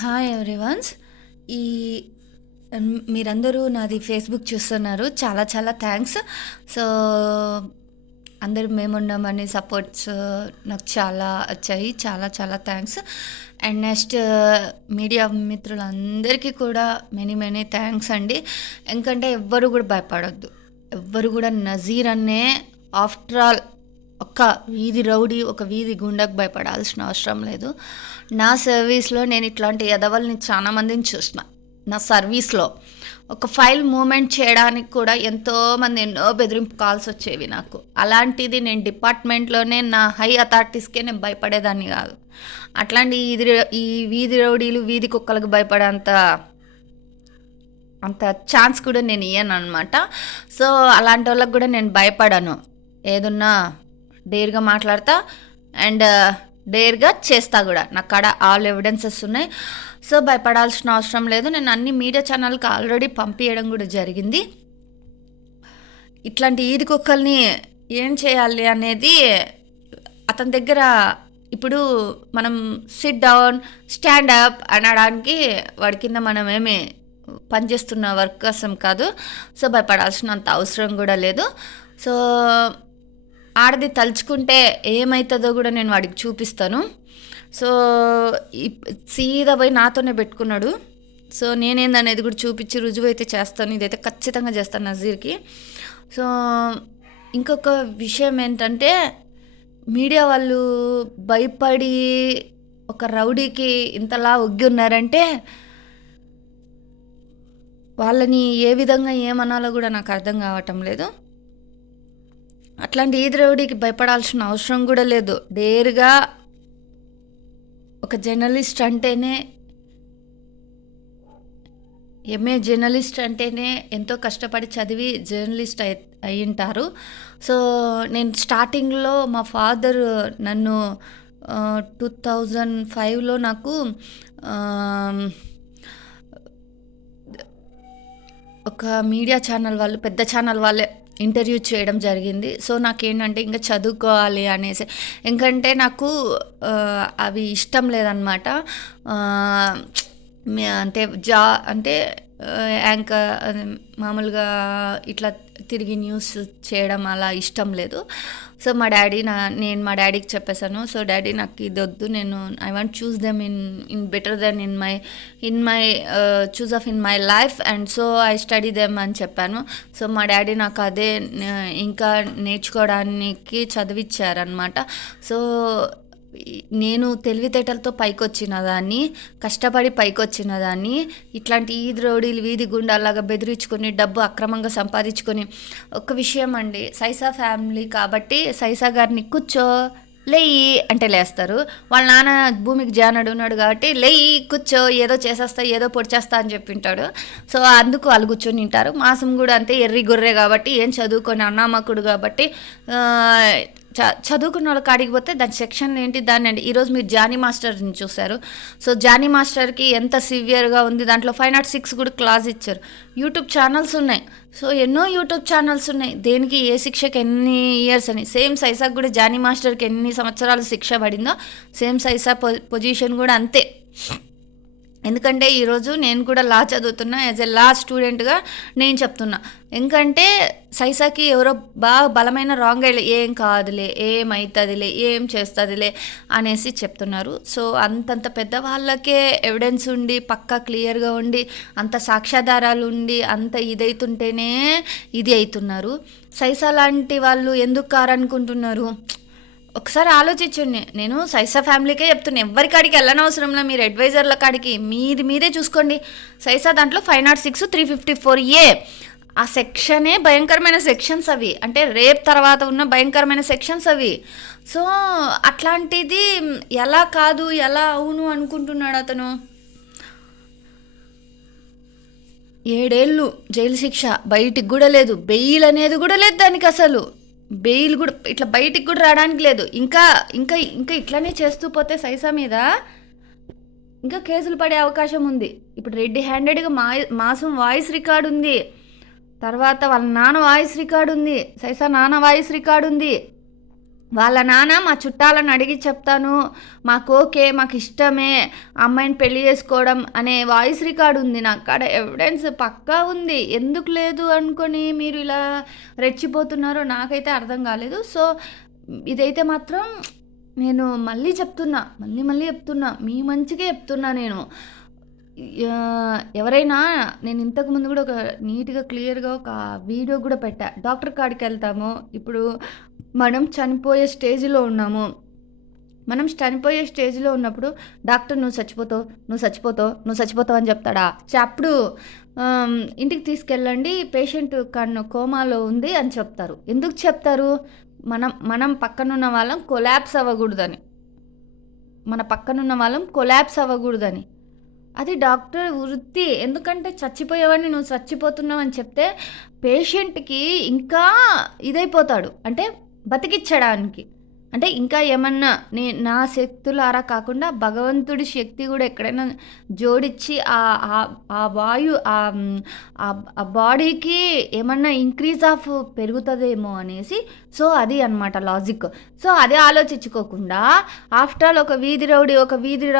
Hi everyone's. ఈ మీరందరూ నాది ఫేస్బుక్ చూస్తున్నారు. చాలా చాలా థ్యాంక్స్. సో అందరూ మేమున్నామని సపోర్ట్స్ నాకు చాలా వచ్చాయి. చాలా చాలా థ్యాంక్స్. అండ్ నెక్స్ట్ మీడియా మిత్రులందరికీ కూడా మెనీ మెనీ థ్యాంక్స్ అండి. ఎందుకంటే ఎవ్వరు కూడా భయపడొద్దు. ఎవ్వరు కూడా నజీర్ అనే ఆఫ్టర్ ఆల్ ఒక వీధి రౌడీ, ఒక వీధి గుండాకు భయపడాల్సిన అవసరం లేదు. నా సర్వీస్లో నేను ఇట్లాంటి ఎదవల్ని చాలా మందిని చూసిన. నా సర్వీస్లో ఒక ఫైల్ మూమెంట్ చేయడానికి కూడా ఎంతోమంది ఎన్నో బెదిరింపు కాల్స్ వచ్చేవి నాకు. అలాంటిది నేను డిపార్ట్మెంట్లోనే నా హై అథారిటీస్కే నేను భయపడేదాన్ని కాదు. అట్లాంటి ఈ వీధి రౌడీలు, వీధి కుక్కలకు భయపడేంత ఛాన్స్ కూడా నేను ఇయ్యను అనమాట. సో అలాంటి వాళ్ళకి కూడా నేను భయపడను. ఏదున్నా డేర్గా మాట్లాడతా అండ్ డేర్గా చేస్తా కూడా. నా కాడ ఆల్ ఎవిడెన్సెస్ ఉన్నాయి. సో భయపడాల్సిన అవసరం లేదు. నేను అన్ని మీడియా ఛానల్కి ఆల్రెడీ పంపించడం కూడా జరిగింది. ఇట్లాంటి ఈది కుక్కల్ని ఏం చేయాలి అనేది అతని దగ్గర ఇప్పుడు మనం సిట్ డౌన్, స్టాండ్ అప్ అనడానికి వాడి కింద మనం ఏమి పనిచేస్తున్న వర్కర్సం కాదు. సో భయపడాల్సినంత అవసరం కూడా లేదు. సో ఆడది తలుచుకుంటే ఏమవుతుందో కూడా నేను వాడికి చూపిస్తాను. సో సీదా పోయి నాతోనే పెట్టుకున్నాడు. సో నేనేందనేది కూడా చూపించి రుజువు అయితే చేస్తాను. ఇదైతే ఖచ్చితంగా చేస్తాను నజీర్కి. సో ఇంకొక విషయం ఏంటంటే, మీడియా వాళ్ళు భయపడి ఒక రౌడీకి ఇంతలా ఒగ్గి ఉన్నారంటే వాళ్ళని ఏ విధంగా ఏమనాలో కూడా నాకు అర్థం కావటం లేదు. అట్లాంటి ఈది రౌడీకి భయపడాల్సిన అవసరం కూడా లేదు. డేర్గా ఒక జర్నలిస్ట్ అంటేనే, ఎంఏ జర్నలిస్ట్ అంటేనే ఎంతో కష్టపడి చదివి జర్నలిస్ట్ అయ్యింటారు. సో నేను స్టార్టింగ్లో మా ఫాదర్ నన్ను 2005లో నాకు ఒక మీడియా ఛానల్ వాళ్ళు, పెద్ద ఛానల్ వాళ్ళే ఇంటర్వ్యూ చేయడం జరిగింది. సో నాకేంటంటే ఇంకా చదువుకోవాలి అనేసి, ఎందుకంటే నాకు అవి ఇష్టం లేదనమాట. అంటే యాంకర్ మామూలుగా ఇట్లా తిరిగి న్యూస్ చేయడం అలా ఇష్టం లేదు. సో నేను మా డాడీకి చెప్పేశాను. సో డాడీ నాకు ఇది వద్దు, నేను I want choose them in better than in my choose of in my life and so I study them అని చెప్పాను. సో మా డాడీ నాకు అదే ఇంకా నేర్చుకోవడానికి చదివిచ్చారనమాట. సో నేను తెలివితేటలతో పైకొచ్చిన దాన్ని, కష్టపడి పైకొచ్చిన దాన్ని, ఇట్లాంటి ఈది రౌడీలు, వీధి గుండాలాగా బెదిరించుకొని డబ్బు అక్రమంగా సంపాదించుకొని. ఒక విషయం అండి, సైసా ఫ్యామిలీ కాబట్టి సైసా గారిని కూర్చో లేయి అంటే లేస్తారు. వాళ్ళ నాన్న భూమికి జానడు ఉన్నాడు కాబట్టి లేయి కూర్చో, ఏదో చేసేస్తా, ఏదో పొడిచేస్తా అని చెప్పింటాడు. సో అందుకు వాళ్ళు కూర్చొని ఉంటారు. మాసం కూడా అంతే, ఎర్రి గొర్రె కాబట్టి, ఏం చదువుకొని అన్నామకుడు కాబట్టి చదువుకున్న వాళ్ళ కాడికి పోతే దాని సెక్షన్ ఏంటి దాన్ని అండి. ఈరోజు మీరు జానీ మాస్టర్ని చూశారు. సో జానీ మాస్టర్కి ఎంత సివియర్గా ఉంది, దాంట్లో 506 కూడా క్లాస్ ఇచ్చారు. యూట్యూబ్ ఛానల్స్ ఉన్నాయి. సో ఎన్నో యూట్యూబ్ ఛానల్స్ ఉన్నాయి. దేనికి ఏ శిక్షకి ఎన్ని ఇయర్స్ అని. సేమ్ సైసాకి కూడా జానీ మాస్టర్కి ఎన్ని సంవత్సరాలు శిక్ష పడిందో సేమ్ సైసా పొజిషన్ కూడా అంతే. ఎందుకంటే ఈరోజు నేను కూడా లా చదువుతున్నా. యాజ్ ఎ లా స్టూడెంట్గా నేను చెప్తున్నా. ఎందుకంటే సైసాకి ఎవరో బాగా బలమైన రాంగ్ అయ్యలే, ఏం కాదులే, ఏమవుతుందిలే, ఏం చేస్తుందిలే అనేసి చెప్తున్నారు. సో అంతంత పెద్దవాళ్ళకే ఎవిడెన్స్ ఉండి, పక్కా క్లియర్గా ఉండి, అంత సాక్ష్యాధారాలు ఉండి, అంత ఇదైతుంటేనే ఇది అవుతున్నారు. సైసా లాంటి వాళ్ళు ఎందుకు కారనుకుంటున్నారు? ఒకసారి ఆలోచించండి. నేను సైసా ఫ్యామిలీకే చెప్తున్నా, ఎవరి కాడికి వెళ్ళనవసరంలో, మీరు అడ్వైజర్ల కాడికి మీరే చూసుకోండి. సైసా దాంట్లో 506, 354A ఆ సెక్షనే భయంకరమైన సెక్షన్స్ అవి. అంటే రేప్ తర్వాత ఉన్న భయంకరమైన సెక్షన్స్ అవి. సో అట్లాంటిది ఎలా కాదు, ఎలా అవును అనుకుంటున్నాడు అతను. 7 ఏళ్ళు జైలు శిక్ష, బయటికి కూడా లేదు, బెయిల్ అనేది కూడా లేదు దానికి. అసలు బెయిల్ కూడా ఇట్లా బయటికి కూడా రావడానికి లేదు. ఇంకా ఇంకా ఇంకా ఇట్లానే చేస్తూ పోతే సైసా మీద ఇంకా కేసులు పడే అవకాశం ఉంది. ఇప్పుడు రెడ్డి హ్యాండెడ్గా మాసం వాయిస్ రికార్డు ఉంది, తర్వాత వాళ్ళ నాన్న వాయిస్ రికార్డు ఉంది, సైసా నాన్న వాయిస్ రికార్డు ఉంది. వాళ్ళ నాన్న మా చుట్టాలను అడిగి చెప్తాను, మాకు ఓకే, మాకు ఇష్టమే అమ్మాయిని పెళ్లి చేసుకోవడం అనే వాయిస్ రికార్డ్ ఉంది నా కాడ, ఎవిడెన్స్ పక్కా ఉంది. ఎందుకు లేదు అనుకొని మీరు ఇలా రెచ్చిపోతున్నారో నాకైతే అర్థం కాలేదు. సో ఇదైతే మాత్రం నేను మళ్ళీ చెప్తున్నా, మళ్ళీ మళ్ళీ చెప్తున్నా, మీ మంచిగా చెప్తున్నా నేను. ఎవరైనా, నేను ఇంతకు ముందు కూడా ఒక నీట్గా క్లియర్గా ఒక వీడియో కూడా పెట్టా. డాక్టర్ కాడికి వెళ్తాము, ఇప్పుడు మనం చనిపోయే స్టేజ్లో ఉన్నాము. మనం చనిపోయే స్టేజ్లో ఉన్నప్పుడు డాక్టర్ నువ్వు చచ్చిపోతావు, నువ్వు చచ్చిపోతావు, నువ్వు చచ్చిపోతావు అని చెప్తాడా? అప్పుడు ఇంటికి తీసుకెళ్ళండి, పేషెంట్ కన్ను కోమాలో ఉంది అని చెప్తారు. ఎందుకు చెప్తారు? మనం పక్కనున్న వాళ్ళం కొలాప్స్ అవ్వకూడదని, మన పక్కనున్న వాళ్ళం కొలాప్స్ అవ్వకూడదని. అది డాక్టర్ వృత్తి. ఎందుకంటే చచ్చిపోయేవాడిని నువ్వు చచ్చిపోతున్నావు అని చెప్తే పేషెంట్కి ఇంకా ఇదైపోతాడు, అంటే బతికిచ్చడానికి. అంటే ఇంకా ఏమన్నా నా శక్తులారా కాకుండా భగవంతుడి శక్తి కూడా ఎక్కడైనా జోడించి ఆ వాయు ఆ బాడీకి ఏమన్నా ఇంక్రీజ్ ఆఫ్ పెరుగుతుందేమో అనేసి. సో అది అనమాట లాజిక్. సో అదే ఆలోచించుకోకుండా ఆఫ్టర్ ఆల్ ఒక వీధి రౌడీ, ఒక వీధి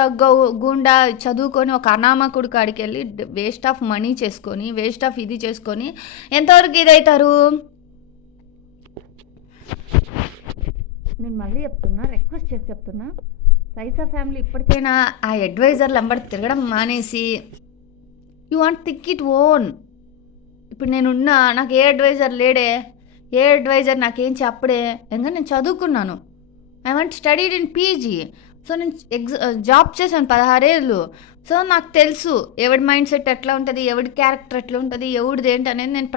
గుండా చదువుకొని ఒక అనామకుడి కాడికి వెళ్ళి వేస్ట్ ఆఫ్ మనీ చేసుకొని, వేస్ట్ ఆఫ్ ఇది చేసుకొని ఎంతవరకు ఇదవుతారు? నేను మళ్ళీ చెప్తున్నా, రిక్వెస్ట్ చేసి చెప్తున్నా, సైసా ఫ్యామిలీ ఇప్పటికైనా ఆ అడ్వైజర్లు వెంబడి తిరగడం మానేసి you want think it own. ఇప్పుడు నేనున్నా, నాకు ఏ అడ్వైజర్ లేడే, ఏ అడ్వైజర్ నాకేం చెప్పడే. ఎందుకంటే నేను చదువుకున్నాను, I want studied in PG. So నేను జాబ్ చేశాను 16 ఏళ్ళు. సో నాకు తెలుసు ఎవడి మైండ్ సెట్ ఎట్లా ఉంటుంది, ఎవడి క్యారెక్టర్ ఎట్లా ఉంటుంది, ఎవడిది ఏంటి అనేది నేను